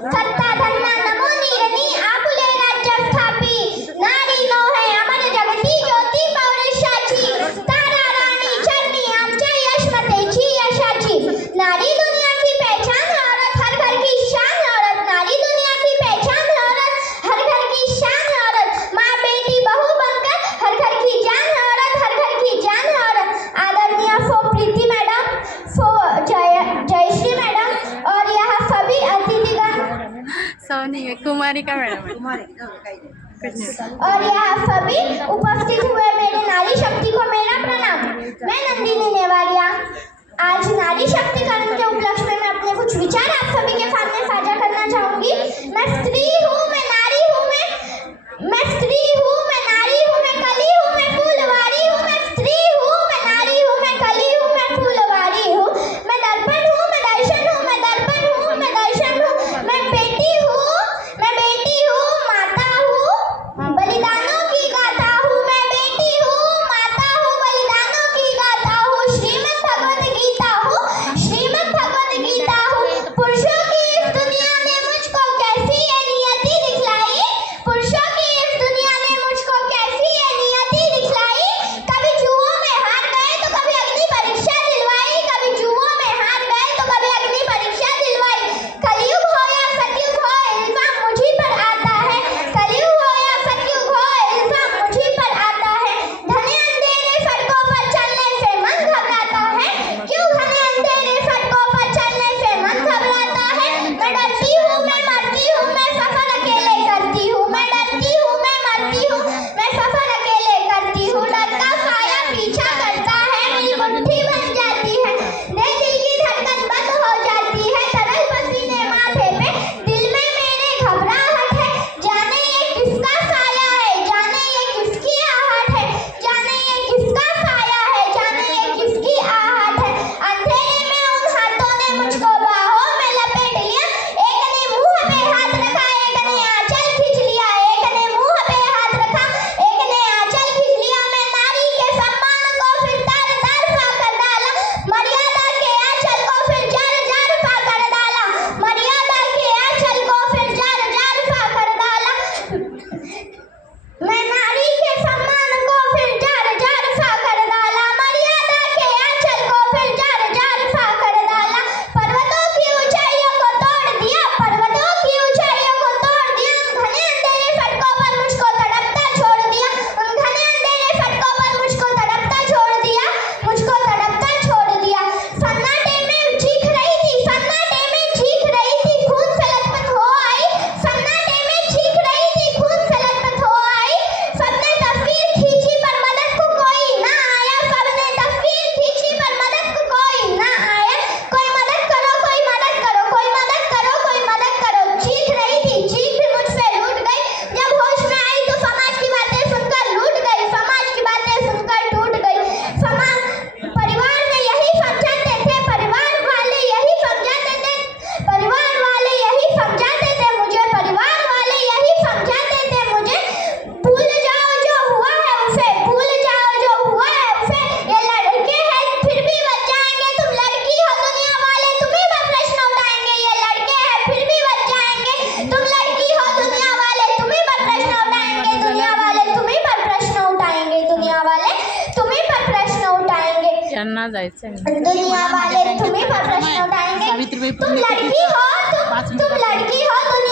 सत्ता धन्ना नमो नीरनी आपुले राज्य स्थापी नारी नो है अमर जगती ज्योती पौरुषाची तारा रानी चरणी आमच्या यशमतेची यशाची नारी दुनिया की पहचान है औरत हर घर की शान है औरत नारी दुनिया की पहचान है औरत हर घर की शान है औरत माँ बेटी बहू बनकर हर घर की जान है औरत हर घर की जान है औरत आदरणीय फो प्रीति मैडम फो जयश्री मैडम और यहाँ सभी अतिथिगण सोनी कुमारिका मैडम और यहाँ सभी उपस्थित हुए मेरे नारी शक्ति को मेरा प्रणाम। मैं नंदिनी नेवालिया आज नारी शक्तिकरण के उपलक्ष्य में मैं अपने कुछ विचार आप सभी के सामने साझा करना चाहूंगी। मैं स्त्री हूँ, मैं नारी हूँ, मैं स्त्री हूँ, मैं नारी हूँ, मैं कली हूँ, मैं फूलवारी हूँ, मैं स्त्री हूँ, मैं नारी हूँ, मैं कली हूँ, मैं फूलवारी हूँ, मैं दर्पण हूँ, मैं दर्शन हूँ, मैं दर्पण हूँ, मैं दर्शन हूँ, मैं बेटी हूँ, माता हूँ, बलिदानों की गाथा हूँ, मैं बेटी हूँ, माता हूँ, बलिदानों की गाथा हूँ, श्रीमद् भगवद गीता हूँ, श्रीमद् भगवद गीता हूँ। पुरुषों की इस दुनिया ने मुझको कैसी ये नियति दिखलाई, पुरुषों की इस दुनिया ने मुझको कैसी ये नियति दिखलाई। कभी जुओं में हार गए तो कभी अग्नि परीक्षा दिलवाई, कभी जुओं में हार गए तो कभी अग्नि परीक्षा दिलवाई। कलयुग हो या सतयुग हो इल्जाम मुझी पर आता है, कलयुग हो या सतयुग हो इल्जाम मुझी पर आता है। घने अंधेरे सड़कों पर चलने से मन घबराता है, क्यों घने अंधेरे सड़कों पर चलने से मन घबराता है। मैं डरती हूँ, मैं मरती हूँ, मैं सफर अकेले करती हूँ, मैं डरती हूँ, मैं मरती हूँ, मैं सफर अकेले करती हूँ। डर का साया पीछा करता है, मेरी मुट्ठी बन जाती है, दिल की धड़कन बंद हो जाती है, तरल पसीने माथे पे, दिल में मेरे घबराहट है। जाने ये किसका साया है, जाने ये किसकी आहट है, जाने ये किसका साया है, जाने ये किसकी आहट है। अंधेरे में उन हाथों ने मुझको बाहों में लपेट लिया, एक ने मुंह पे हाथ रखा, एक ने आंचल खींच लिया, एक ने मुंह पे हाथ रखा, एक ने आंचल खींच लिया। मैं नारी के सम्मान को फिर तार तार फाड़ डाला, मर्यादा के आंचल को फिर जार जार फाड़ डाला, मर्यादा के आंचल को फिर जार जार फाड़ डाला। मैं नारी के सम्मान को फिर जार जार फाड़ डाला, मर्यादा के आंचल को फिर जार जार फाड़ डाला। पर्वतों की ऊंचाइयों को तोड़ दिया, पर्वतों की ऊंचाइयों को तोड़ दिया, घने अंधेरे सड़कों पर मुझको तड़पता छोड़ दिया, उन घने अंधेरे सड़कों पर मुझको तड़पता छोड़ दिया, मुझको तड़पता छोड़ दिया। सन्नाटे में चीख रही थी, सन्नाटे में चीख रही थी, खून से लथपथ हो आई, सन्नाटे में चीख रही थी, खून से लथपथ हो आई। सबने तस्वीर खींची पर मदद को कोई ना आया, सबने तस्वीर खींची पर मदद को कोई ना आया। कोई मदद करो, कोई मदद करो, कोई मदद करो, कोई मदद करो। चीख रही थी, चीख भी मुझसे लूट गई, जब होश में आई तो समाज की बातें सुनकर लूट गई, समाज की बातें सुनकर टूट गई। समाज परिवार ने यही समझाते थे, परिवार वाले यही समझाते थे, परिवार वाले यही समझाते थे मुझे, परिवार वाले यही समझाते थे मुझे। भूल जाओ जो हुआ है उसे, भूल जाओ जो हुआ है उसे, ये लड़के हैं फिर भी बच जाएंगे, तुम लड़की हो दुनिया वाले तुम्हें पर प्रश्न उठाएंगे। ये लड़के हैं फिर भी बच जाएंगे, तुम लड़की हो दुनिया वाले तुम्हें पर प्रश्न उठाएंगे, दुनिया वाले तुम्हें पर प्रश्न उठाएंगे, दुनिया वाले तुम्हें पर प्रश्न उठाएंगे, यांना जायचं दुनिया वाले तुम्हें पर प्रश्न उठाएंगे। तुम लड़की हो, तुम लड़की हो दुनिया